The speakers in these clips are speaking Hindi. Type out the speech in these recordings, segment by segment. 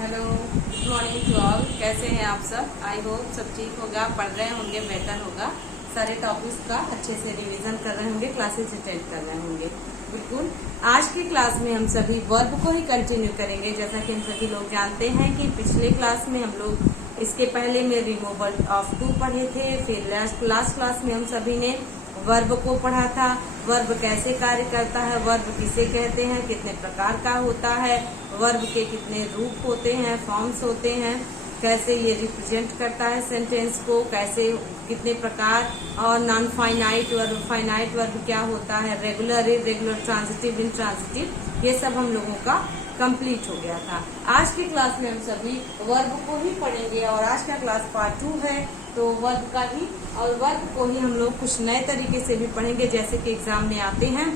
Hello, good morning to all. कैसे हैं आप सब? आई होप सब ठीक होगा, पढ़ रहे होंगे, बेटर होगा। सारे टॉपिक्स का अच्छे से रिवीजन कर रहे होंगे, क्लासेस अटेंड कर रहे होंगे। बिल्कुल। आज की क्लास में हम सभी वर्ब को ही कंटिन्यू करेंगे। जैसा कि हम सभी लोग जानते हैं कि पिछले क्लास में हम लोग इसके पहले में रिमूवल ऑफ टू पढ़े थे, फिर लास्ट क्लास में हम सभी ने वर्ब को पढ़ा था। वर्ब कैसे कार्य करता है, वर्ब किसे कहते हैं, कितने प्रकार का होता है, वर्ब के कितने रूप होते हैं, फॉर्म्स होते हैं, कैसे ये रिप्रेजेंट करता है सेंटेंस को, कैसे कितने प्रकार, और non finite verb, finite verb क्या होता है, रेगुलर, इरेगुलर, ट्रांजिटिव, इंट्रांजिटिव, ये सब हम लोगों का कंप्लीट हो गया था। आज की क्लास में हम सभी वर्ब को ही पढ़ेंगे और आज का क्लास पार्ट 2 है, तो वर्ब का ही और वर्ब को ही हम लोग कुछ नए तरीके से भी पढ़ेंगे, जैसे कि एग्जाम में आते हैं।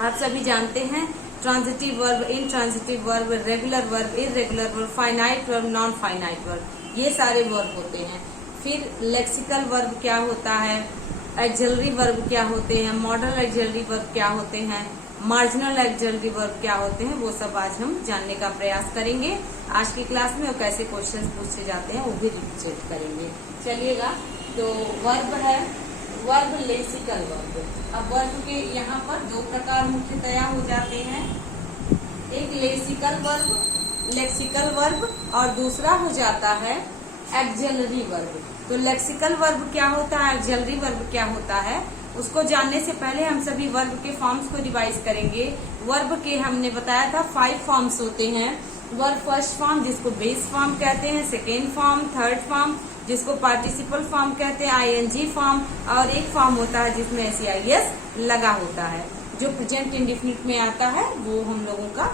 आप सभी जानते हैं transitive verb, intransitive verb, regular verb, irregular verb, finite verb, non finite verb, ये सारे वर्ब होते हैं। फिर लेक्सिकल वर्ब क्या होता है, एक्सिलरी वर्ब क्या होते हैं, मॉडल एक्सिलरी वर्ब क्या होते हैं, मार्जिनल एक्सिलरी वर्ब क्या होते हैं, वो सब आज हम जानने का प्रयास करेंगे आज की क्लास में। और कैसे क्वेश्चंस पूछे जाते हैं वो भी रिप्रेजेंट करेंगे। चलिएगा, तो वर्ब है, वर्ब लेक्सिकल वर्ब। अब वर्ब के यहाँ पर दो प्रकार मुख्यतया हो जाते हैं, एक लेक्सिकल वर्ब और दूसरा हो जाता है एक्सिलरी वर्ब। तो लेक्सिकल वर्ब क्या होता है, एक्सिलरी वर्ब क्या होता है, उसको जानने से पहले हम सभी वर्ब के फॉर्म्स को रिवाइज करेंगे। वर्ब के हमने बताया था 5 फॉर्म्स होते हैं। वर्ब फर्स्ट फॉर्म जिसको बेस फॉर्म कहते हैं, सेकेंड फॉर्म, थर्ड फॉर्म जिसको पार्टिसिपल फॉर्म कहते हैं, आईएनजी फॉर्म, और एक फॉर्म होता है जिसमें एसईआईएस लगा होता है, जो प्रेजेंट इंडेफिनिट में आता है, वो हम लोगों का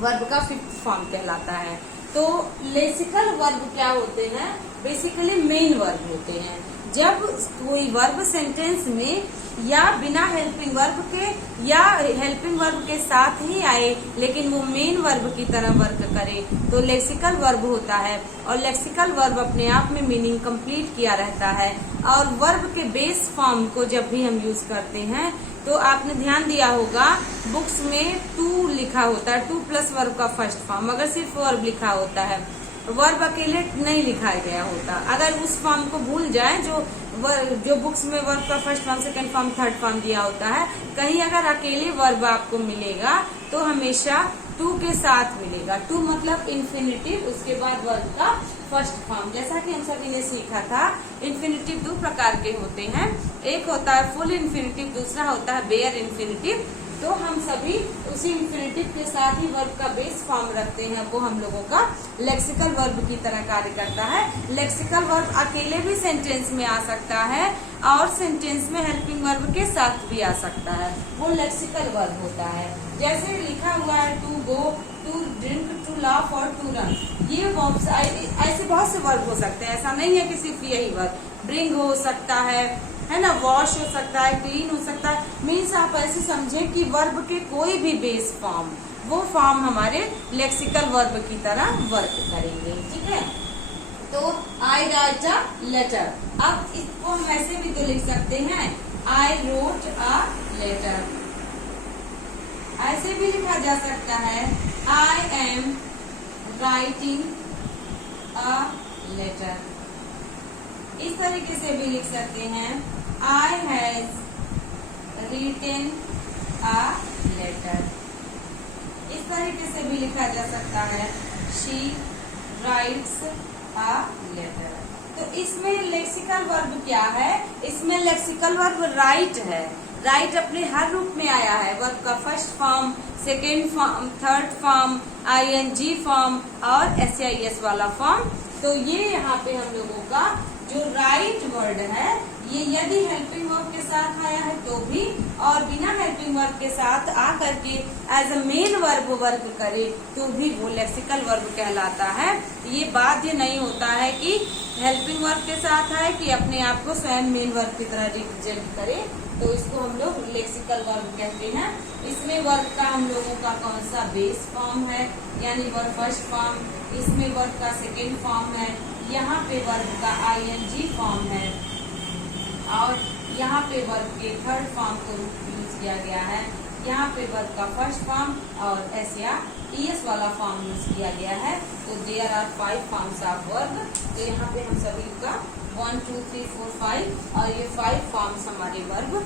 वर्ब का 5th फॉर्म कहलाता है। तो लेक्सिकल वर्ब क्या होते हैं, बेसिकली मेन वर्ब होते हैं। जब कोई वर्ब सेंटेंस में या बिना हेल्पिंग वर्ब के या हेल्पिंग वर्ब के साथ ही आए, लेकिन वो मेन वर्ब की तरह वर्क करे, तो लेक्सिकल वर्ब होता है। और लेक्सिकल वर्ब अपने आप में मीनिंग कंप्लीट किया रहता है। और वर्ब के बेस फॉर्म को जब भी हम यूज करते हैं, तो आपने ध्यान दिया होगा बुक्स में टू लिखा होता है, 2+ वर्ब का फर्स्ट फॉर्म, अगर सिर्फ वर्ब लिखा होता है, वर्ब अकेले नहीं लिखा गया होता। अगर उस फॉर्म को भूल जाए, जो बुक्स में वर्ब का first form, second form, third form दिया होता है, कहीं अगर अकेले वर्ब आपको मिलेगा तो हमेशा टू के साथ मिलेगा। टू मतलब इन्फिनिटिव, उसके बाद वर्ब का फर्स्ट फॉर्म। जैसा कि हम सभी ने सीखा था, इन्फिनिटिव 2 प्रकार के होते हैं, एक होता है फुल इन्फिनिटिव, दूसरा होता है बेयर इन्फिनिटिव। तो हम सभी उसी इन्फिनिटिव के साथ ही वर्ब का बेस फॉर्म रखते हैं, वो हम लोगों का लेक्सिकल वर्ब की तरह कार्य करता है। लेक्सिकल वर्ब अकेले भी सेंटेंस में आ सकता है और सेंटेंस में हेल्पिंग वर्ब के साथ भी आ सकता है, वो लेक्सिकल वर्ब होता है। जैसे लिखा हुआ है to go, to drink, to laugh और टू रन, ये वर्ब्स ऐसे बहुत से वर्ब हो सकते हैं, ऐसा नहीं है कि सिर्फ यही वर्ब। ब्रिंग हो सकता है ना, वॉश हो सकता है, क्लीन हो सकता है। मीन्स आप ऐसे समझें कि वर्ब के कोई भी बेस फॉर्म, वो फॉर्म हमारे लेक्सिकल वर्ब की तरह वर्क करेंगे। ठीक है, तो आई राइट अ लेटर, अब इसको हम ऐसे भी तो लिख सकते हैं, आई रोट अ लेटर, ऐसे भी लिखा जा सकता है, I am writing a letter, इस तरीके से भी लिख सकते हैं, I has written a letter, इस तरीके से भी लिखा जा सकता है, शी राइट्स अ लेटर। तो इसमें लेक्सिकल वर्ब क्या है, इसमें लेक्सिकल वर्ब राइट है। राइट अपने हर रूप में आया है, वर्ब का first form, second form, third form, ING form और एसईआईएस वाला फॉर्म। तो ये यहाँ पे हम लोगों का जो राइट वर्ड है, ये यदि हेल्पिंग वर्ब के साथ आया है तो भी, और बिना हेल्पिंग वर्ब के साथ आकर के as a main verb work करे तो भी वो लेक्सिकल वर्ब कहलाता है। ये बाध्य नहीं होता है कि हेल्पिंग वर्ब के साथ आए कि अपने आप को स्वयं मेन वर्ब की तरह रिप्रेजेंट करे, तो इसको हम लोग लेक्सिकल वर्ब कहते हैं। इसमें वर्ब का हम लोगों का कौन सा बेस फॉर्म है, यानी वर्ब फर्स्ट फॉर्म, इसमें वर्ब का सेकेंड फॉर्म है, यहाँ पे वर्ब का आईएनजी फॉर्म है, और यहाँ पे वर्ब के थर्ड फॉर्म को यूज किया गया है। यहाँ पे वर्ब का फर्स्ट फॉर्म और एस या ईएस वाला फॉर्म यूज किया गया है। तो there are 5 forms of verb. तो यहाँ पे हम सभी का 1 2 3 4 5 और ये 5 फॉर्म्स हमारे वर्ब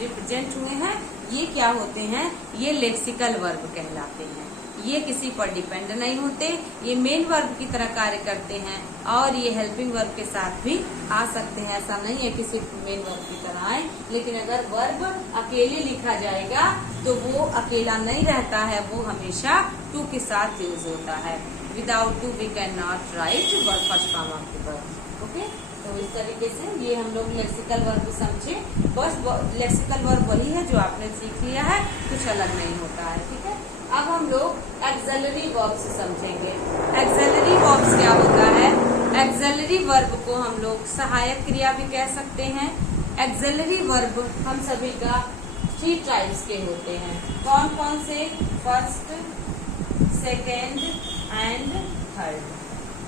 रिप्रेजेंट हुए हैं। ये क्या होते हैं? ये लेक्सिकल वर्ब कहलाते हैं। ये किसी पर डिपेंड नहीं होते, ये मेन वर्ब की तरह कार्य करते हैं और ये हेल्पिंग वर्ब के साथ भी आ सकते हैं। ऐसा नहीं है कि सिर्फ मेन वर्ब की तरह आए, लेकिन अगर वर्ब अकेले लिखा जाएगा तो वो अकेला नहीं रहता है, वो हमेशा टू के साथ यूज होता है। Without to we can not write verb first form of the verb. Okay, तो इस तरीके से ये हम लोग लेक्सिकल वर्ब समझे। बस लेक्सिकल वर्ब वही है जो आपने सीख लिया है, कुछ अलग नहीं होता है। ठीक है, अब हम लोग एक्सेलरी वर्ब्स समझेंगे। एक्सेलरी वर्ब्स क्या होता है? एक्सेलरी वर्ब को हम लोग सहायक क्रिया भी कह सकते हैं। एक्सेलरी वर्ब हम सभी का 3 टाइप्स के होते हैं। कौन कौन से? First, second and third.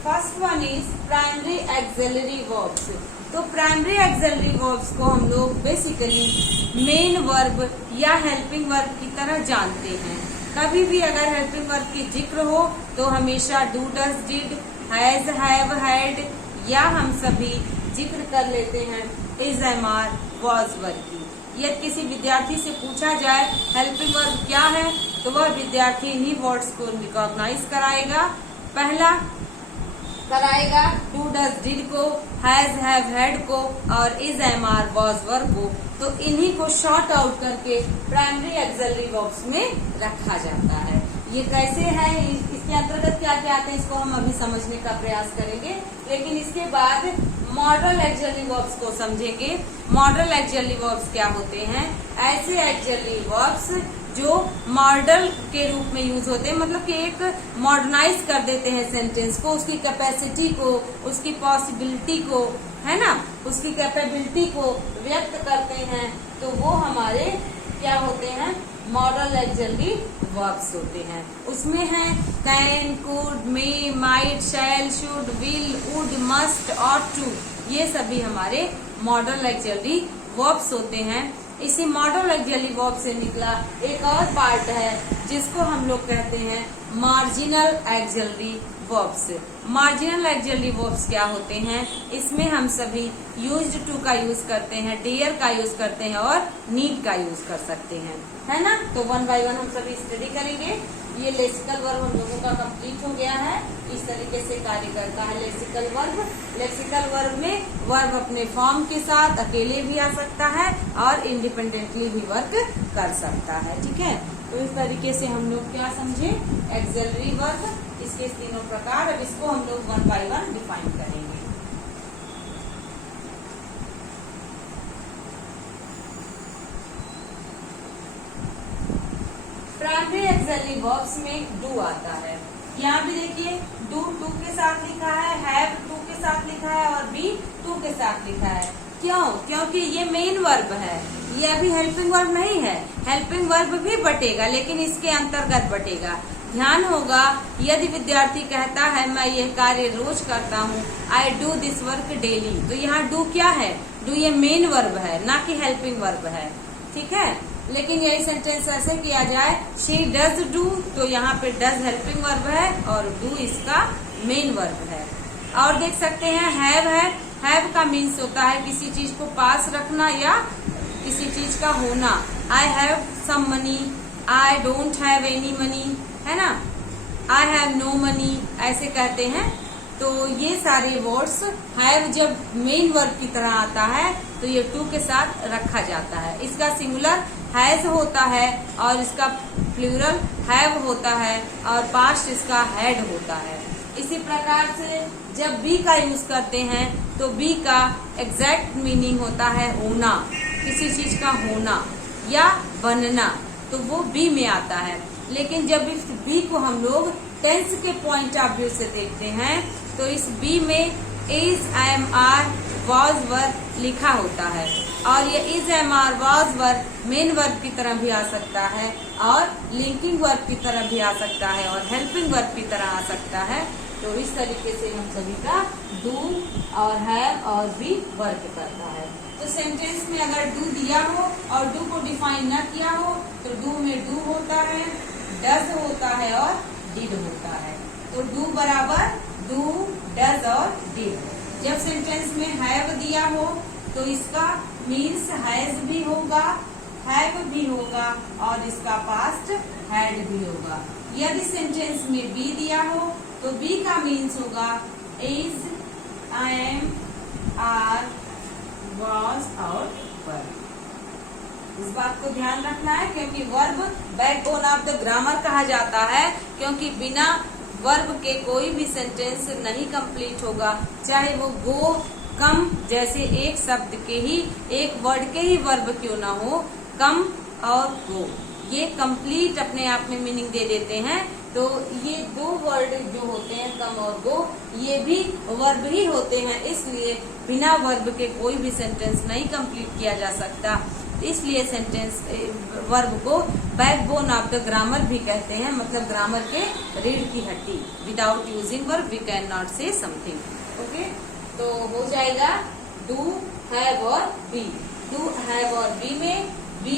First one is primary auxiliary verbs. तो प्राइमरी एक्सेलरी वर्ब्स को हम लोग बेसिकली मेन वर्ब या हेल्पिंग वर्ब की तरह जानते हैं। कभी भी अगर हेल्पिंग वर्ब की जिक्र हो तो हमेशा do, does, did, has, have, had, या हम सभी जिक्र कर लेते हैं is, am, are, was verb की। यदि किसी विद्यार्थी से पूछा जाए हेल्पिंग वर्ब क्या है तो वह विद्यार्थी इन्हीं वर्ड्स को रिकॉग्नाइज कराएगा। पहला कराएगा डू, डज, डिड को, हैज, हैव, हैड को और is, am, are, was verb को। तो इन्हीं को शॉर्ट आउट करके प्राइमरी एक्सेलरी वर्ब्स में रखा जाता है। ये कैसे है, इसके अंतर्गत क्या क्या आते हैं, इसको हम अभी समझने का प्रयास करेंगे। लेकिन इसके बाद मॉडल एक्सेलरी वर्ब्स को समझेंगे। मॉडल एक्सेलरी वर्ब्स क्या होते हैं? ऐसे एक्सेलरी वर्ब्स जो मॉडल के रूप में यूज होते हैं, मतलब कि एक मॉडर्नाइज कर देते हैं सेंटेंस को, उसकी कैपेसिटी को, उसकी पॉसिबिलिटी को, है ना, उसकी कैपेबिलिटी को व्यक्त करते हैं। तो वो हमारे क्या होते हैं? मॉडल एक्सेलरी वर्ब्स होते हैं। उसमें है can, could, may, might, shall, should, will, would, must और टू। ये सभी हमारे मॉडल एक्सेलरी वर्ब्स होते हैं। इसी मॉडल एक्सेलरी वर्ब से निकला एक और पार्ट है जिसको हम लोग कहते हैं marginal auxiliary verbs. Marginal auxiliary verbs क्या होते हैं? इसमें हम सभी यूज्ड टू का यूज करते हैं, डेयर का यूज करते हैं और नीड का यूज कर सकते हैं, है ना। तो 1 बाय 1 हम सभी स्टडी करेंगे। ये लेक्सिकल वर्ब हम लोगों का कंप्लीट हो गया है। इस तरीके से कार्य करता है लेक्सिकल वर्ब। लेक्सिकल वर्ब में वर्ब अपने फॉर्म के साथ अकेले भी आ सकता है और इंडिपेंडेंटली भी वर्क कर सकता है। ठीक है, तो इस तरीके से हम लोग क्या समझे? एक्सेलरी वर्ब, इसके तीनों प्रकार। अब इसको हम लोग 1 बाय 1 डिफाइन करेंगे। प्राइमरी एक्सेलरी वर्ब्स में डू आता है। यहाँ भी देखिए डू टू के साथ लिखा है, हैव टू के साथ लिखा है और बी टू के साथ लिखा है। क्यों? क्योंकि ये मेन वर्ब है, ये अभी हेल्पिंग वर्ब नहीं है। हेल्पिंग वर्ब भी बटेगा लेकिन इसके अंतर्गत बटेगा। ध्यान होगा, यदि विद्यार्थी कहता है मैं ये कार्य रोज करता हूँ, I do this work daily, तो यहाँ डू क्या है? डू ये मेन वर्ब है, ना कि हेल्पिंग वर्ब है। ठीक है, लेकिन यही सेंटेंस ऐसे किया जाए शी डज डू, तो यहाँ पे डज हेल्पिंग वर्ब है और डू इसका मेन वर्ब है। और देख सकते हैं हैव है। हैव का मीन्स होता है किसी चीज को पास रखना या किसी चीज का होना। I have some money, I don't have any money, है ना। आई हैव नो मनी ऐसे कहते हैं। तो ये सारे वर्ड्स हैव जब मेन वर्ब की तरह आता है तो ये टू के साथ रखा जाता है। इसका सिंगुलर हैज होता है और इसका प्लूरल हैव होता है और पास्ट इसका हैड होता है। इसी प्रकार से जब बी का यूज करते हैं तो बी का एग्जैक्ट मीनिंग होता है होना, किसी चीज का होना या बनना, तो वो बी में आता है। लेकिन जब इस बी को हम लोग टेंस के पॉइंट ऑफ व्यू से देखते हैं तो इस बी में is, am, are, was verb लिखा होता है और ये is, am, are, was verb main verb की तरह भी आ सकता है और लिंकिंग वर्ब की तरह भी आ सकता है और हेल्पिंग वर्ब की तरह आ सकता है। तो इस तरीके से हम सभी का डू और हैव और बी वर्क करता है। तो सेंटेंस में अगर डू दिया हो और डू को डिफाइन न किया हो तो डू में डू होता है, डज होता है और डिड होता है। तो डू बराबर डू, डज और डिड। जब सेंटेंस में हैव दिया हो तो इसका मीन्स हैज भी होगा, हैव भी होगा और इसका पास्ट हैड भी होगा। यदि सेंटेंस में बी दिया हो तो बी का मीन्स होगा is, I am, are, was और वर। इस बात को ध्यान रखना है क्योंकि verb backbone of the grammar कहा जाता है, क्योंकि बिना वर्ब के कोई भी सेंटेंस नहीं कंप्लीट होगा, चाहे वो गो, कम जैसे एक शब्द के ही, एक वर्ड के ही वर्ब क्यों ना हो, कम और गो ये कंप्लीट अपने आप में मीनिंग दे देते हैं। तो ये दो वर्ड जो होते हैं कम और गो, ये भी वर्ब ही होते हैं, इसलिए बिना वर्ब के कोई भी सेंटेंस नहीं कंप्लीट किया जा सकता। इसलिए सेंटेंस वर्ब को बैकबोन ऑफ द ग्रामर भी कहते हैं, मतलब ग्रामर के रीढ़ की हड्डी। Without using verb we can not say something. Okay, तो हो जाएगा डू, हैव और बी। डू, हैव और बी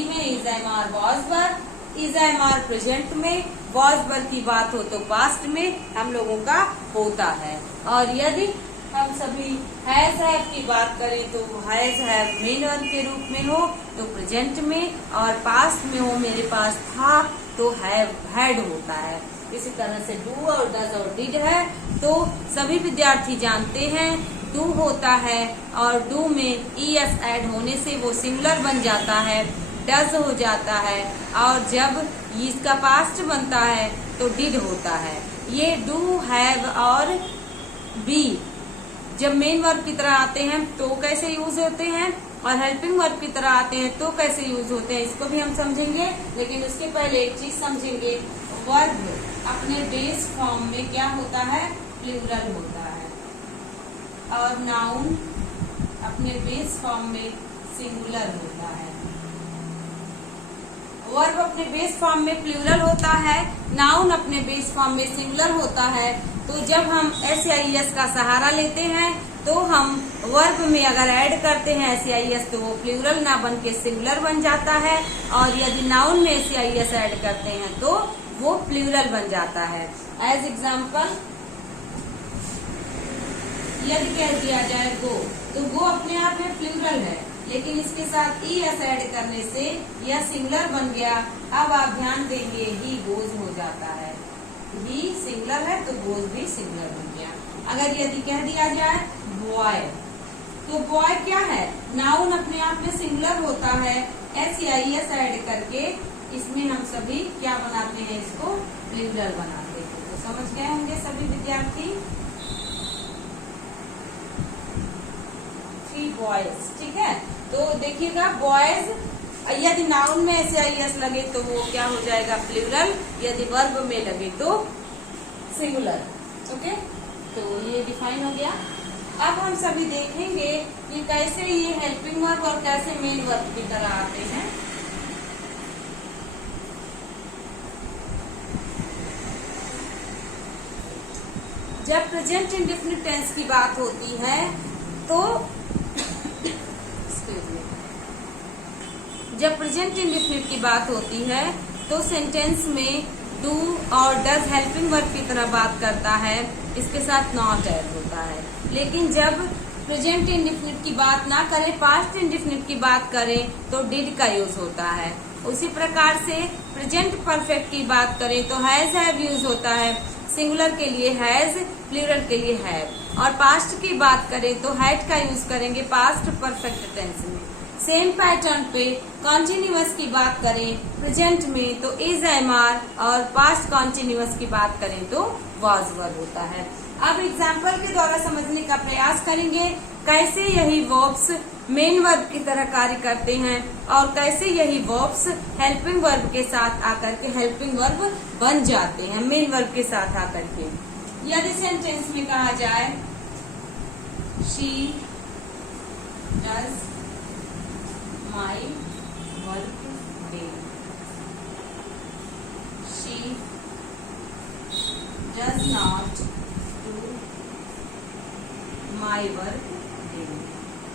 में is, am, are, was, were, is, am, are present में, वॉज, वर की बात हो तो पास्ट में हम लोगों का होता है। और यदि हम सभी हैज, हैव की बात करें तो हैज, हैव मेन वर्ब के रूप में हो तो प्रेजेंट में, और पास्ट में हो मेरे पास था तो हैव, हैड होता है। इसी तरह से डू और डज और डिड है तो सभी विद्यार्थी जानते हैं डू होता है और डू में ईएस ऐड होने से वो सिंगुलर बन जाता है, डज हो जाता है, और जब इसका पास्ट बनता है तो डिड होता है। ये डू, हैव और बी जब मेन वर्ब की तरह आते हैं तो कैसे यूज होते हैं, और हेल्पिंग वर्ब की तरह आते हैं तो कैसे यूज होते हैं, इसको भी हम समझेंगे। लेकिन उसके पहले एक चीज समझेंगे, वर्ब अपने बेस फॉर्म में क्या होता है, प्लूरल होता है, और नाउन अपने बेस फॉर्म में सिंगुलर होता है। वर्ब अपने बेस फॉर्म में प्लूरल होता है, नाउन अपने बेस फॉर्म में सिंगुलर होता है। तो जब हम SIS का सहारा लेते हैं तो हम वर्ब में अगर ऐड करते हैं SIS तो वो प्लूरल ना बन के सिंगुलर बन जाता है, और यदि नाउन में SIS ऐड करते हैं तो वो प्लूरल बन जाता है। एज एग्जाम्पल यदि कह दिया जाए गो, तो गो अपने आप में प्लूरल है, लेकिन इसके साथ ES ऐड करने से यह सिंगुलर बन गया। अब आप ध्यान देंगे ही गोज हो जाता है, ही सिंगुलर है तो गोज भी सिंगुलर बन गया। अगर यदि कह दिया जाए बॉय, तो बॉय क्या है, नाउन अपने आप में सिंगुलर होता है, SIS ऐड करके इसमें हम सभी क्या बनाते हैं, इसको प्लूरल बनाते हैं। तो समझ गए होंगे सभी विद्यार्थी। 3 बॉयज, ठीक है। तो देखिएगा बॉयज यदि नाउन में SIS लगे तो वो क्या हो जाएगा, प्लूरल, यदि वर्ब में लगे तो सिंगुलर। ओके, तो ये डिफाइन हो गया। अब हम सभी देखेंगे कि कैसे ये हेल्पिंग वर्ब और कैसे मेन वर्ब की तरह आते हैं। जब प्रेजेंट इंडेफिनिट टेंस की बात होती है तो जब प्रेजेंट इंडेफिनिट की बात होती है तो सेंटेंस में डू और डज हेल्पिंग वर्ब की तरह बात करता है, इसके साथ नॉट ऐड होता है। लेकिन जब प्रेजेंट इंडेफिनिट की बात ना करें, पास्ट इंडेफिनिट की बात करें तो डिड का यूज होता है। उसी प्रकार से प्रेजेंट परफेक्ट की बात करें तो हैज, हैव यूज होता है, सिंगुलर के लिए हैज, प्लूरल के लिए हैव। और पास्ट की बात करें तो हैड का यूज करेंगे पास्ट परफेक्ट टेंस में। सेम पैटर्न पे कॉन्टिन्यूअस की बात करें प्रेजेंट में तो इज, एम, आर, और पास्ट कॉन्टिन्यूअस की बात करें तो वॉज वर्ब होता है। अब एग्जाम्पल के द्वारा समझने का प्रयास करेंगे कैसे यही वर्ब्स मेन वर्ब की तरह कार्य करते हैं और कैसे यही वर्ब्स हेल्पिंग वर्ब के साथ आकर के हेल्पिंग वर्ब बन जाते हैं मेन वर्ब के साथ आकर के। यदि सेंटेंस में कहा जाए she does my work daily, she does not do my work daily,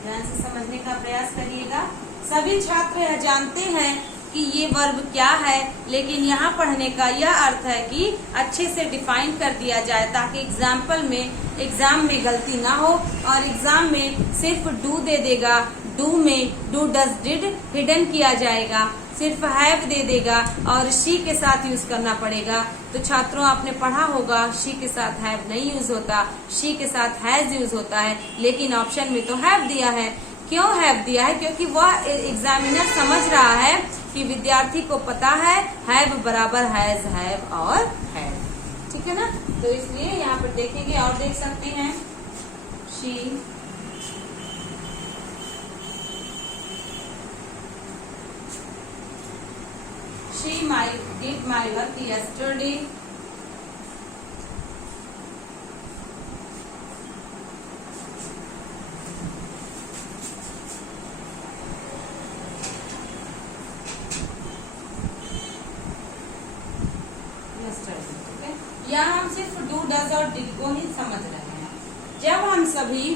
ध्यान से समझने का प्रयास करिएगा। सभी छात्र यह जानते हैं कि ये वर्ब क्या है, लेकिन यहाँ पढ़ने का यह अर्थ है कि अच्छे से डिफाइन कर दिया जाए ताकि एग्जाम में गलती ना हो। और एग्जाम में सिर्फ डू दे देगा, डू में डू डज डिड हिडन किया जाएगा, सिर्फ हैव दे देगा और शी के साथ यूज करना पड़ेगा। तो छात्रों आपने पढ़ा होगा शी के साथ हैव नहीं यूज होता, शी के साथ हैज यूज होता है, लेकिन ऑप्शन में तो हैव दिया है। क्यों हैव दिया है? क्योंकि वह एग्जामिनर समझ रहा है कि विद्यार्थी को पता है हैव बराबर हैज, हैव और हैव, ठीक है ना। तो इसलिए यहाँ पर देखेंगे और देख सकते हैं she did my work yesterday. यहाँ हम सिर्फ डू डज और डिड को ही समझ रहे हैं। जब हम सभी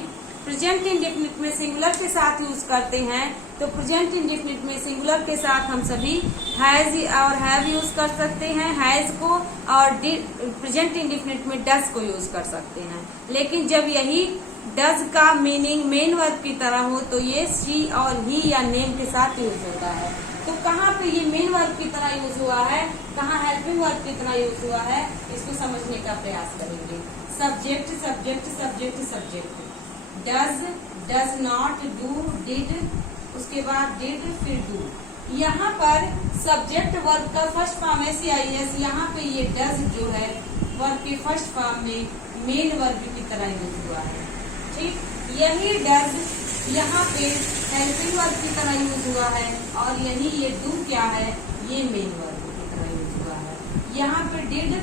प्रेजेंट इंडेफिनिट में सिंगुलर के साथ यूज करते हैं तो प्रेजेंट इंडेफिनिट में सिंगुलर के साथ हम सभी हैज और हैव यूज कर सकते हैं, हैज को, और प्रेजेंट इंडेफिनिट में डज को यूज कर सकते हैं। लेकिन जब यही डज का मीनिंग मेन वर्ब की तरह हो तो ये शी और ही या नेम के साथ यूज होता है। तो कहाँ पे ये मेन वर्ब की तरह यूज हुआ है, कहाँ हेल्पिंग वर्ब की तरह यूज हुआ है, इसको समझने का प्रयास करेंगे। Subject subject subject subject, does, does not, do, did, उसके बाद डिड, फिर डू। यहाँ पर सब्जेक्ट वर्ब का फर्स्ट फॉर्म है CIS, यहाँ पे ये डज जो है वर्ब के फर्स्ट फॉर्म में मेन वर्ब की तरह यूज हुआ है, ठीक। यही डज यहाँ पे हेल्पिंग वर्ब की तरह यूज हुआ है और यही ये डू क्या है, ये मेन वर्ब की तरह यूज हुआ है। यहाँ पे डिड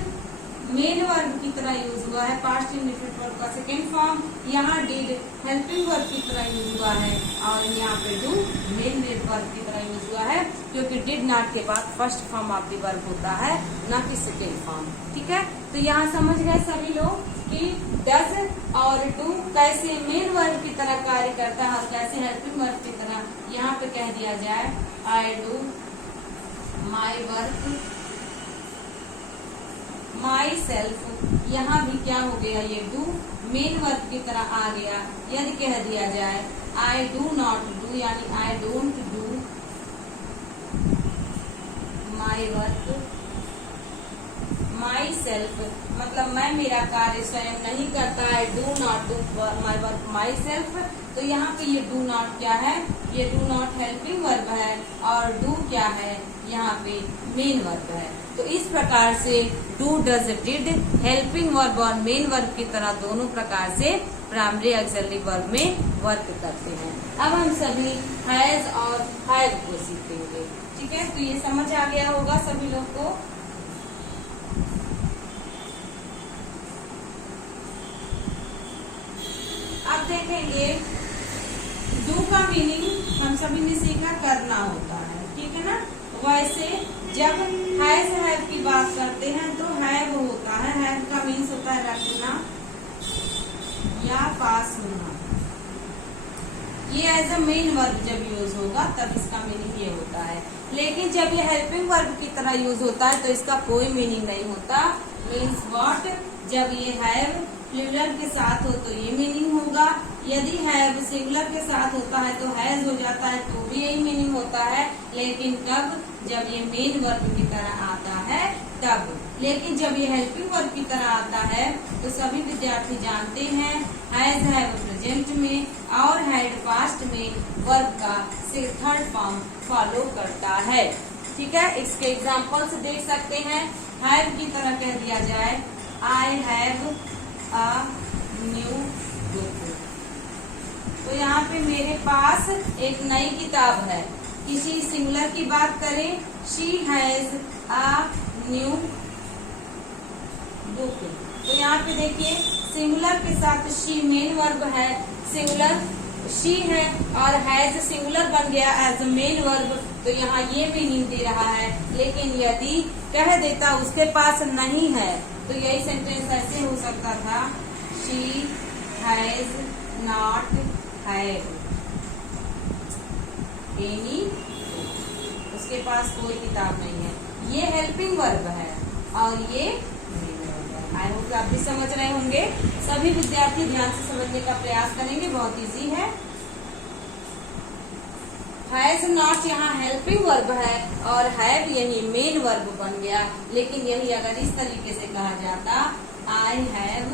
मेन वर्ब की तरह यूज हुआ है, पास्ट इंडेफिनिट वर्ब का सेकेंड फॉर्म। यहाँ डिड हेल्पिंग वर्ब की तरह यूज हुआ है और यहाँ पे डू मेन वर्ब की तरह यूज हुआ है, क्योंकि डिड नॉट के बाद first form of the verb होता है, ना कि सेकेंड फॉर्म, ठीक है। तो यहाँ समझ गए सभी लोग कि डज और डू कैसे मेन वर्ब की तरह कार्य करता है और कैसे हेल्पिंग वर्ब की तरह। यहाँ पे कह दिया जाए I do my work my self, यहाँ भी क्या हो गया, ये डू मेन वर्ब की तरह आ गया। यदि कह दिया जाए आई डू नॉट डू यानी I don't do my work my self, मतलब मैं मेरा कार्य स्वयं नहीं करता, I do not do my work my self. तो यहाँ पे ये डू नॉट क्या है, ये डू नॉट हेल्पिंग वर्ब है और डू क्या है, यहाँ पे मेन वर्ब है। तो इस प्रकार से do does did helping verb और मेन वर्ब की तरह दोनों प्रकार से प्राइमरी ऑक्सिलरी वर्ब में वर्क करते हैं। अब हम सभी हैज और हैव को सीखेंगे, ठीक है। तो ये समझ आ गया होगा सभी लोग को। अब देखेंगे डू का मीनिंग हम सभी ने सीखा करना होता है, ठीक है ना। वैसे जब हैज हैव की बात करते हैं तो हैव होता है, हैव का मीन्स होता है रखना या पास होना। ये एज अ मेन वर्ब जब यूज होगा तब इसका मीनिंग ये होता है, लेकिन जब ये हेल्पिंग वर्ब की तरह यूज होता है तो इसका कोई मीनिंग नहीं होता। मीन्स व्हाट, जब ये हैव प्लूरल के साथ हो तो ये मीनिंग होगा, यदि हैव सिंगुलर के साथ होता है तो हैज हो जाता है तो भी यही मीनिंग होता है। लेकिन कब, जब ये मेन वर्ब की तरह आता है तब। लेकिन जब ये हेल्पिंग वर्ब की तरह आता है तो सभी विद्यार्थी जानते हैं हैज हैव प्रेजेंट में और हैड पास्ट में वर्ब का थर्ड फॉर्म फॉलो करता है, ठीक है। इसके एग्जाम्पल से देख सकते हैं। हैव की तरह कह दिया जाए I have a new book, तो यहाँ पे मेरे पास एक नई किताब है। किसी सिंगुलर की बात करें, she has a new book, तो यहाँ पे देखिए सिंगुलर के साथ शी मेन वर्ब है, सिंगुलर शी है और हैज सिंगुलर बन गया एज मेन वर्ब, तो यहाँ ये मीनिंग दे रहा है। लेकिन यदि कह देता उसके पास नहीं है तो यही सेंटेंस ऐसे हो सकता था she has not have, any, उसके पास कोई किताब नहीं है। ये हेल्पिंग वर्ब है और ये आई होप आप भी समझ रहे होंगे। सभी विद्यार्थी ध्यान से समझने का प्रयास करेंगे, बहुत इजी है। हैज नॉट यहाँ हेल्पिंग वर्ब है और हैव यही मेन वर्ब बन गया। लेकिन यही अगर इस तरीके से कहा जाता, आई हैव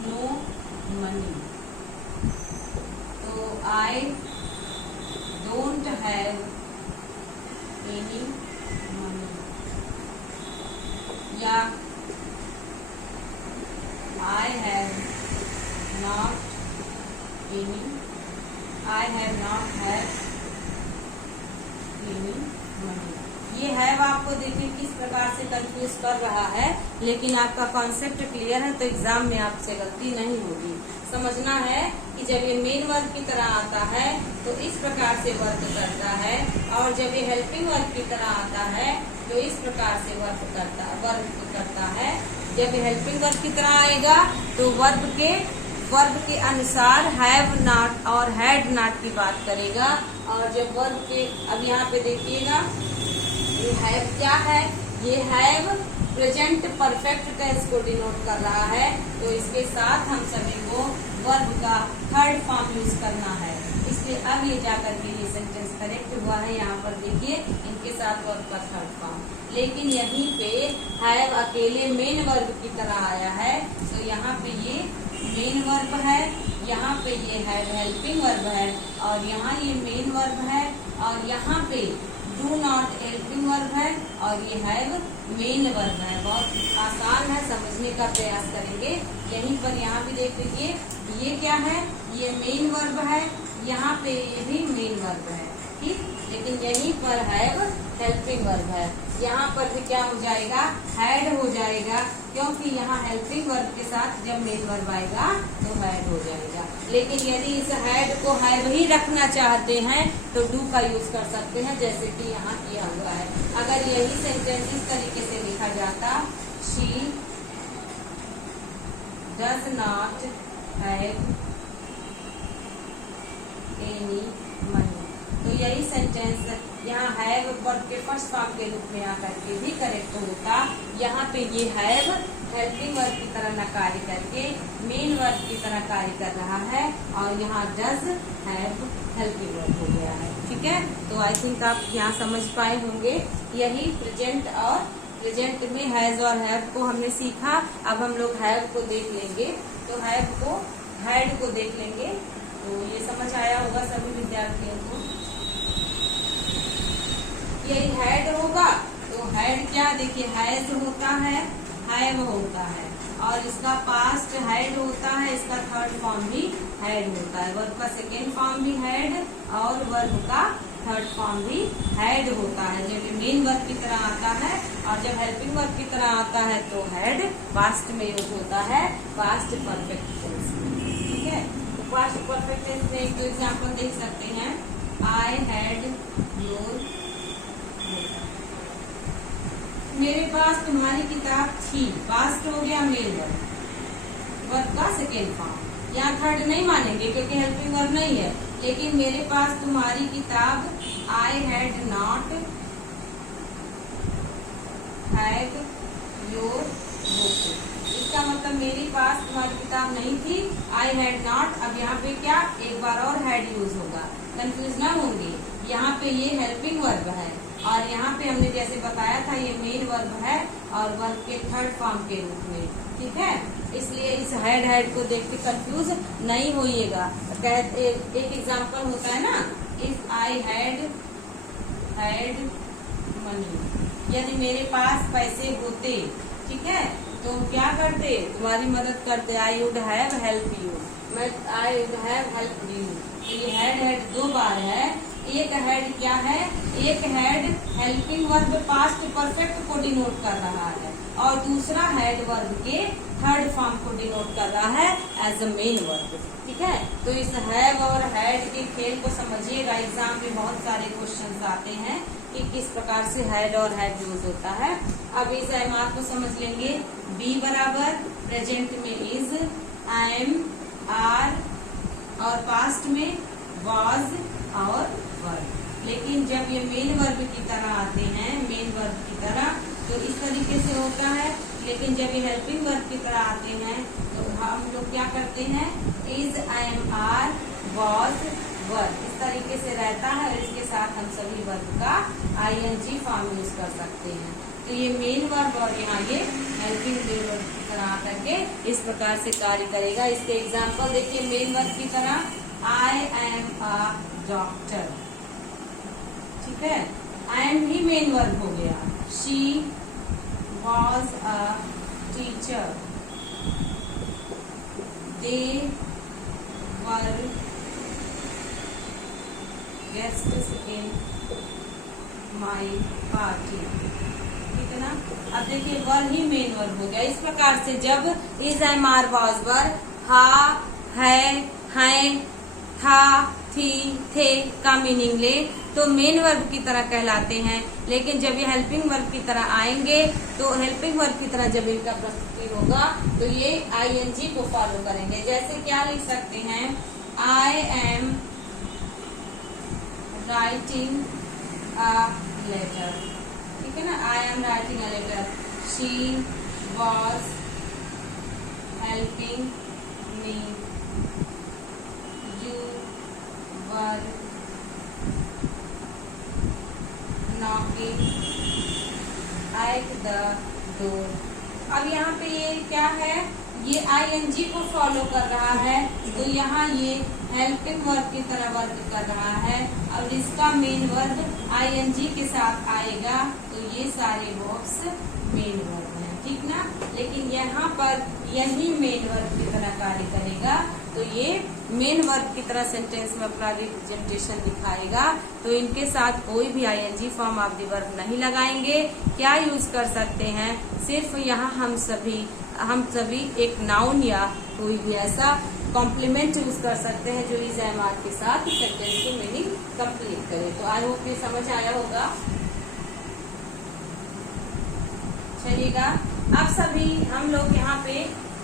नो मनी, तो I don't have any money, या I have not any, I have not have any money. ये हैव आपको देखिए किस प्रकार से कंफ्यूज कर रहा है, लेकिन आपका कॉन्सेप्ट क्लियर है तो एग्जाम में आपसे गलती नहीं होगी। समझना है कि जब ये मेन वर्ब की तरह आता है तो इस प्रकार से वर्क करता है, और जब ये हेल्पिंग वर्ब की तरह आता है तो इस प्रकार से वर्क करता है। जब ये हेल्पिंग वर्ब की तरह आएगा तो वर्ब के अनुसार हैव नॉट और हैड नॉट की बात करेगा, और जब वर्ब के, अब यहाँ पे देखिएगा ये हैव क्या है, ये हैव प्रेजेंट परफेक्ट टेंस को डिनोट कर रहा है, तो इसके साथ हम सभी को वर्ब का थर्ड फॉर्म यूज करना है। इसलिए अब ये जाकर के ये सेंटेंस करेक्ट हुआ है। यहाँ पर देखिए इनके साथ वर्ब का थर्ड फॉर्म, लेकिन यहीं पे हैव अकेले मेन वर्ब की तरह आया है, तो यहाँ पे ये मेन वर्ब है, यहाँ पे ये हैव हेल्पिंग वर्ब है, और यहाँ ये मेन वर्ब है, और यहाँ पे डू नॉट हेल्पिंग वर्ब है, और ये हैव मेन वर्ब है। बहुत आसान है, समझने का प्रयास करेंगे। यहीं पर यहाँ भी देख लीजिए ये क्या है, ये मेन वर्ब है, यहाँ पे ये भी मेन वर्ब है, ठीक। लेकिन यहीं पर हैव हेल्पिंग वर्ब है, यहाँ पर भी क्या हो जाएगा, हैड हो जाएगा, क्योंकि यहाँ हेल्पिंग वर्ब के साथ जब मेन वर्ब आएगा तो हैड हो जाएगा। लेकिन यदि इस हैड को हैव ही रखना चाहते हैं तो डू का यूज कर सकते हैं, जैसे कि यहाँ किया हुआ है। अगर यही सेंटेंस इस तरीके से लिखा जाता, she does not have any money, तो यही सेंटेंस यहाँ हैव वर्ब के फर्स्ट फॉर्म के रूप में आकर के भी करेक्ट होता। यहाँ पे ये हैव हेल्पिंग वर्ब की तरह न कार्य करके मेन वर्ब की तरह कार्य कर रहा है, और यहाँ डज हैव हेल्पिंग वर्ब हो गया है, ठीक है। तो आई थिंक आप यहाँ समझ पाए होंगे। यही प्रेजेंट और प्रेजेंट में हैज और हैव को हमने सीखा। अब हम लोग हैव को देख लेंगे, तो हैव को हैड को देख लेंगे, तो ये समझ आया होगा सभी विद्यार्थियों को। यही हैड होगा, तो हैड क्या, देखिए हैज होता है, हैव होता है, और इसका पास्ट हैड होता है, इसका थर्ड फॉर्म भी हैड होता है। वर्ब का सेकेंड फॉर्म भी हैड और वर्ब का थर्ड फॉर्म भी हैड होता है। जब मेन वर्ब की तरह आता है और जब हेल्पिंग वर्ब की तरह आता है तो हैड पास्ट में यूज होता है, पास्ट परफेक्ट टेंस, ठीक है। तो पास्ट परफेक्ट टेंस में एक दो एग्जाम्पल देख सकते हैं। आई हैड योर, मेरे पास तुम्हारी किताब थी, पास्ट हो गया मेन वर्ब का सेकेंड फॉर्म। यहाँ थर्ड नहीं मानेंगे क्योंकि हेल्पिंग वर्ब नहीं है, लेकिन मेरे पास तुम्हारी किताब, I had not had your book, इसका मतलब मेरे पास तुम्हारी किताब नहीं थी, आई हैड नॉट। अब यहाँ पे क्या, एक बार और हैड यूज होगा, कंफ्यूज ना होंगे। यहाँ पे ये हेल्पिंग वर्ब है और यहाँ पे हमने जैसे बताया था ये मेन वर्ब है और वर्ब के थर्ड फॉर्म के रूप में, ठीक है। इसलिए इस हैड को देख के कंफ्यूज नहीं होइएगा। एक एग्जांपल होता है ना, इफ आई हैड मनी, यदि मेरे पास पैसे होते, ठीक है, तो क्या करते, तुम्हारी मदद करते। I would have help you, I would have help you. ये हैड दो बार है। एक हैड क्या है, एक had helping verb past perfect को डिनोट कर रहा है और दूसरा हैड वर्ब के थर्ड फॉर्म को डिनोट कर रहा है एज अ मेन वर्ब, ठीक है। तो इस हैव और हैड के खेल को समझिएगा, एग्जाम में बहुत सारे क्वेश्चंस आते हैं कि किस प्रकार से हैड और हैड यूज होता है। अब इस एमात को समझ लेंगे। बी बराबर प्रेजेंट में इज, एम, आर और पास्ट में was और were। लेकिन जब ये मेन वर्ब की तरह आते हैं, मेन वर्ब की तरह, तो इस तरीके से होता है। लेकिन जब ये हेल्पिंग वर्ब की तरह आते हैं तो हम लोग क्या करते हैं, is, am, are, was, were, इस तरीके से रहता है। और इसके साथ हम सभी वर्ब का ing फॉर्म यूज कर सकते हैं। तो ये मेन वर्ब और यहाँ ये हेल्पिंग वर्ब की तरह आकर के इस प्रकार से कार्य करेगा। इसके एग्जाम्पल देखिए, मेन वर्ब की तरह आई एम अ डॉक्टर, ठीक है, I M he main verb हो गया। She was a teacher, they were guests in my party, ठीक है ना। अब देखिए वर ही मेन वर्ब हो गया। इस प्रकार से जब इज, एम, आर, वाज, वर, हा, है, हैं, था, थी, थे का मीनिंग ले तो मेन वर्ब की तरह कहलाते हैं। लेकिन जब ये हेल्पिंग वर्ब की तरह आएंगे तो हेल्पिंग वर्ब की तरह जब इनका प्रस्तुति होगा तो ये ing को फॉलो करेंगे। जैसे क्या लिख सकते हैं, I am writing a letter, ठीक है ना, I am writing a letter, she was helping me, you were knocking at the door. अब यहाँ पे ये क्या है, ये ing को फॉलो कर रहा है, तो यहाँ ये हेल्पिंग वर्ब की तरह वर्क कर रहा है। और इसका मेन वर्ब ing के साथ आएगा, तो ये सारे वर्ब्स मेन वर्ब हैं, ठीक ना। लेकिन यहाँ पर यही मेन वर्ब की तरह कार्य करेगा, तो ये मेन वर्ब की तरह सेंटेंस में अपना रिप्रेजेंटेशन दिखाएगा। तो इनके साथ कोई भी ing form of the verb नहीं लगाएंगे। क्या यूज कर सकते हैं, सिर्फ यहाँ हम सभी एक नाउन या कोई भी ऐसा कॉम्प्लीमेंट यूज कर सकते हैं जो इज, एम, आर के साथ सेंटेंस की मीनिंग कंप्लीट करे। तो आई होप ये समझ आया होगा। चलिएगा, अब सभी हम लोग यहाँ पे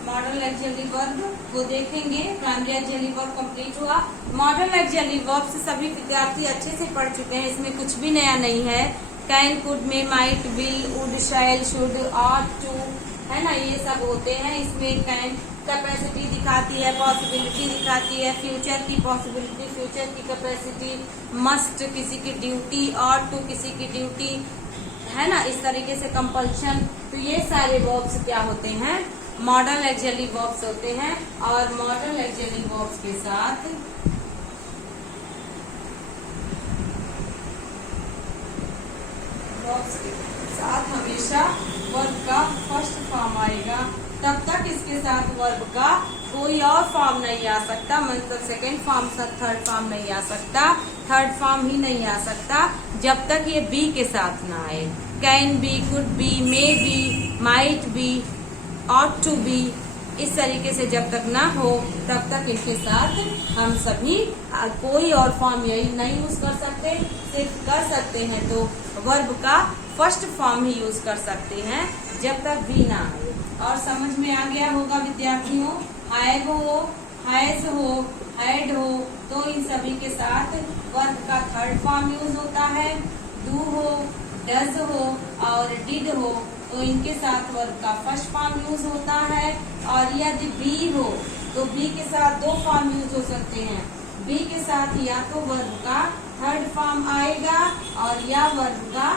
मॉडल ऑक्सिलरी वर्ब को देखेंगे। प्राइमरी ऑक्सिलरी वर्ब कंप्लीट हुआ। मॉडल ऑक्सिलरी वर्ब से सभी विद्यार्थी अच्छे से पढ़ चुके हैं, इसमें कुछ भी नया नहीं है। Can, could, may, might, will, would, shall, should, ought, to, है ना, ये सब होते हैं। इसमें कैन कैपेसिटी दिखाती है, पॉसिबिलिटी दिखाती है, फ्यूचर की पॉसिबिलिटी, फ्यूचर की कैपेसिटी, मस्ट किसी की ड्यूटी, ऑट टू किसी की ड्यूटी, है ना, इस तरीके से कंपल्शन। तो ये सारे वर्ब्स क्या होते हैं, मॉडल ऑक्सिलरी वर्ब्स होते हैं। और मॉडल ऑक्सिलरी वर्ब्स के साथ हमेशा वर्ब का फर्स्ट फॉर्म आएगा। तब तक इसके साथ वर्ब का कोई और फॉर्म नहीं आ सकता, मतलब सेकेंड फॉर्म से थर्ड फॉर्म नहीं आ सकता, थर्ड फॉर्म ही नहीं आ सकता जब तक ये बी के साथ ना आए। Can be, could be, may be, might be, ought to be, इस तरीके से जब तक ना हो तब तक इनके साथ हम सभी कोई और फॉर्म यही नहीं यूज कर सकते। सिर्फ कर सकते हैं तो वर्ब का फर्स्ट फॉर्म ही यूज कर सकते हैं जब तक भी ना आए। और समझ में आ गया होगा विद्यार्थियों, हैव हो, हैज हो, हैड हो, तो इन सभी के साथ वर्ब का थर्ड फॉर्म यूज होता है। डू हो, डज हो और डिड हो, तो इनके साथ वर्ब का फर्स्ट फॉर्म यूज होता है। और यदि बी हो तो बी के साथ दो फॉर्म यूज हो सकते हैं। बी के साथ या तो वर्ब का थर्ड फॉर्म आएगा और या वर्ब का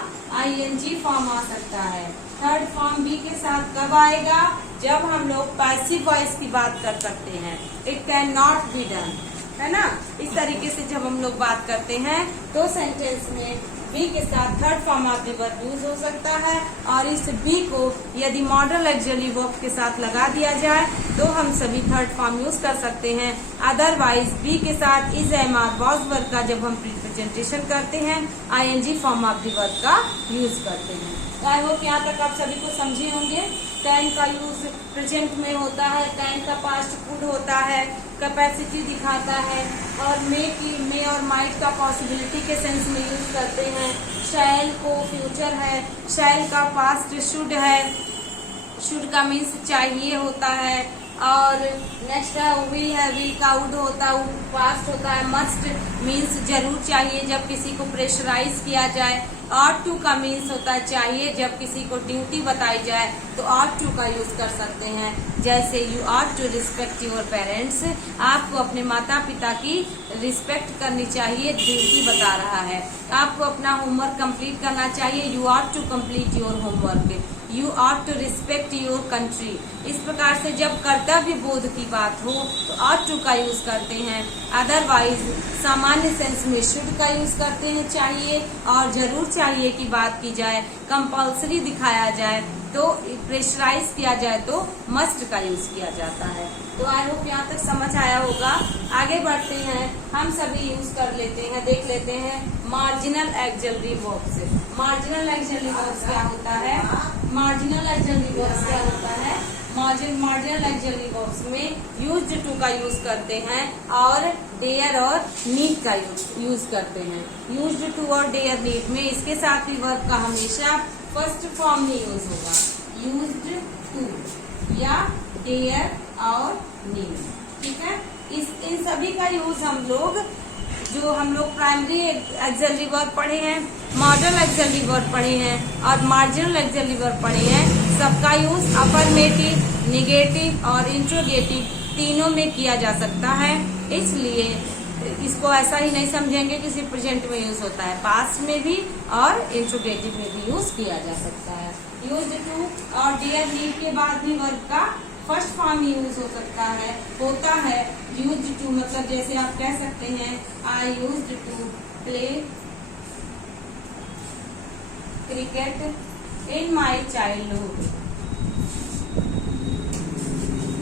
ing फॉर्म आ सकता है। थर्ड फॉर्म बी के साथ कब आएगा, जब हम लोग पैसिव वॉइस की बात कर सकते हैं। It can not be done, है ना, इस तरीके से जब हम लोग बात करते हैं तो सेंटेंस में बी के साथ third form of the verb use हो सकता है। और इस बी को यदि मॉडल ऑक्सिलरी वर्ब के साथ लगा दिया जाए तो हम सभी थर्ड फॉर्म यूज कर सकते हैं। अदरवाइज बी के साथ is, am, are, was verb का जब हम रिप्रेजेंटेशन करते हैं ing form of the verb का यूज करते हैं। आई होप यहाँ तक आप सभी को समझे होंगे। कैन का यूज प्रेजेंट में होता है, कैन का पास्ट कुड होता है, कैपेसिटी दिखाता है। और मे और माइट का पॉसिबिलिटी के सेंस में यूज करते हैं। शैल को फ्यूचर है, शैल का पास्ट शुड है, शुड का मीन्स चाहिए होता है। और नेक्स्ट है विल का वुड होता है, पास्ट होता है। मस्ट मीन्स जरूर चाहिए जब किसी को प्रेशराइज किया जाए। ऑट टू का मीन्स होता है चाहिए जब किसी को ड्यूटी बताई जाए तो ऑट टू का यूज कर सकते हैं। जैसे you ought to respect your parents, आपको अपने माता पिता की रिस्पेक्ट करनी चाहिए, ड्यूटी बता रहा है। आपको अपना होमवर्क कंप्लीट करना चाहिए, you ought to complete your homework. You ought to respect your country. इस प्रकार से जब कर्तव्य बोध की बात हो तो ऑट टू का यूज करते हैं। अदरवाइज सामान्य सेंस में शुड का यूज करते हैं चाहिए, और जरूर चाहिए की बात की जाए, कंपल्सरी दिखाया जाए तो प्रेशराइज किया जाए तो मस्ट का यूज किया जाता है। तो आई होप यहाँ तक समझ आया होगा। आगे बढ़ते हैं, हम सभी यूज कर लेते हैं, देख लेते हैं marginal axillary verbs. Marginal axillary verbs क्या होता है? मार्जिनल एक्सिलरी वर्ब्स क्या होता है? मार्जिनल एक्सिलरी वर्ब्स में यूज्ड टू का यूज करते हैं और डेयर और नीड का यूज करते हैं। यूज्ड टू और डेयर नीड में इसके साथ भी वर्ब का हमेशा फर्स्ट फॉर्म में यूज होगा, यूज्ड टू या डेयर और नीड। ठीक है, इन सभी का यूज हम लोग प्राइमरी एक्सिलरी वर्ब पढ़े हैं, मॉडल एक्सिलरी वर्ब पढ़े हैं और मार्जिनल एक्सिलरी वर्ब पढ़े हैं, सबका यूज अफर्मेटिव, निगेटिव और इंट्रोगेटिव तीनों में किया जा सकता है। इसलिए इसको ऐसा ही नहीं समझेंगे कि सिर्फ प्रेजेंट में यूज होता है, पास्ट में भी और इंट्रोगेटिव में भी यूज किया जा सकता है। यूज्ड टू और डियर नीड के बाद भी वर्ब का फर्स्ट फॉर्म यूज हो सकता है, होता है। यूज्ड टू मतलब जैसे आप कह सकते हैं I used to play cricket in my childhood.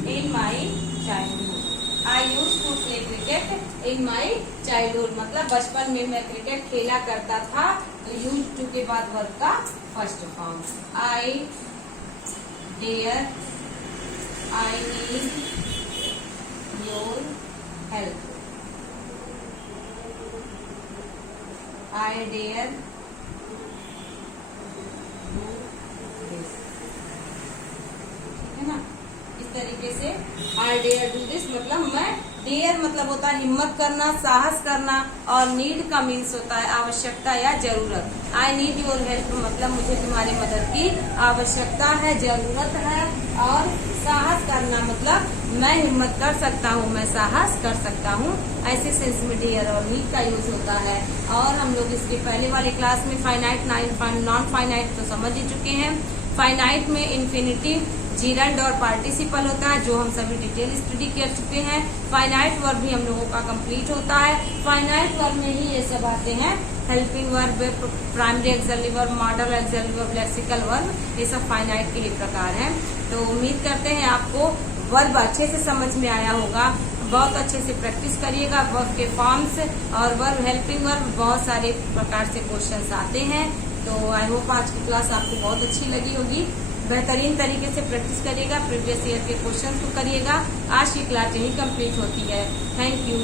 In my childhood I used to play cricket in my childhood मतलब बचपन में मैं क्रिकेट खेला करता था। तो यूज्ड टू के बाद वर्ब का first form. I dare, I need your help. I dare do this. ठीक है ना, इस तरीके से आई डेयर डू दिस मतलब मैं, डेयर मतलब होता है हिम्मत करना, साहस करना, और नीड का मीन्स होता है आवश्यकता या जरूरत। आई नीड योर हेल्प मतलब मुझे तुम्हारी मदद की आवश्यकता है, जरूरत है। और साहस करना मतलब मैं हिम्मत कर सकता हूँ, मैं साहस कर सकता हूँ। ऐसे सेंस में डेयर और नीड का यूज होता है। और हम लोग इसके पहले वाले क्लास में फाइनाइट, नॉन फाइनाइट तो समझ ही चुके हैं। फाइनाइट में इन्फिनिटिव, जीरंड और पार्टिसिपल होता है, जो हम सभी डिटेल स्टडी कर चुके हैं। फाइनाइट वर्ब भी हम लोगों का कंप्लीट होता है। फाइनाइट वर्ब में ही ये सब आते हैं, helping verb, primary axillary verb, model axillary verb, lexical verb, ये सब फाइनाइट के ही प्रकार हैं। तो उम्मीद करते हैं आपको वर्ब अच्छे से समझ में आया होगा। बहुत अच्छे से प्रैक्टिस करिएगा। वर्ब के फॉर्म्स और वर्ब, हेल्पिंग वर्ब, बहुत सारे प्रकार से क्वेश्चंस आते हैं। तो आई होप आज की क्लास आपको बहुत अच्छी लगी होगी। बेहतरीन तरीके से प्रैक्टिस करिएगा, प्रीवियस ईयर के क्वेश्चन को करिएगा। आज की क्लास यही कंप्लीट होती है। Thank you.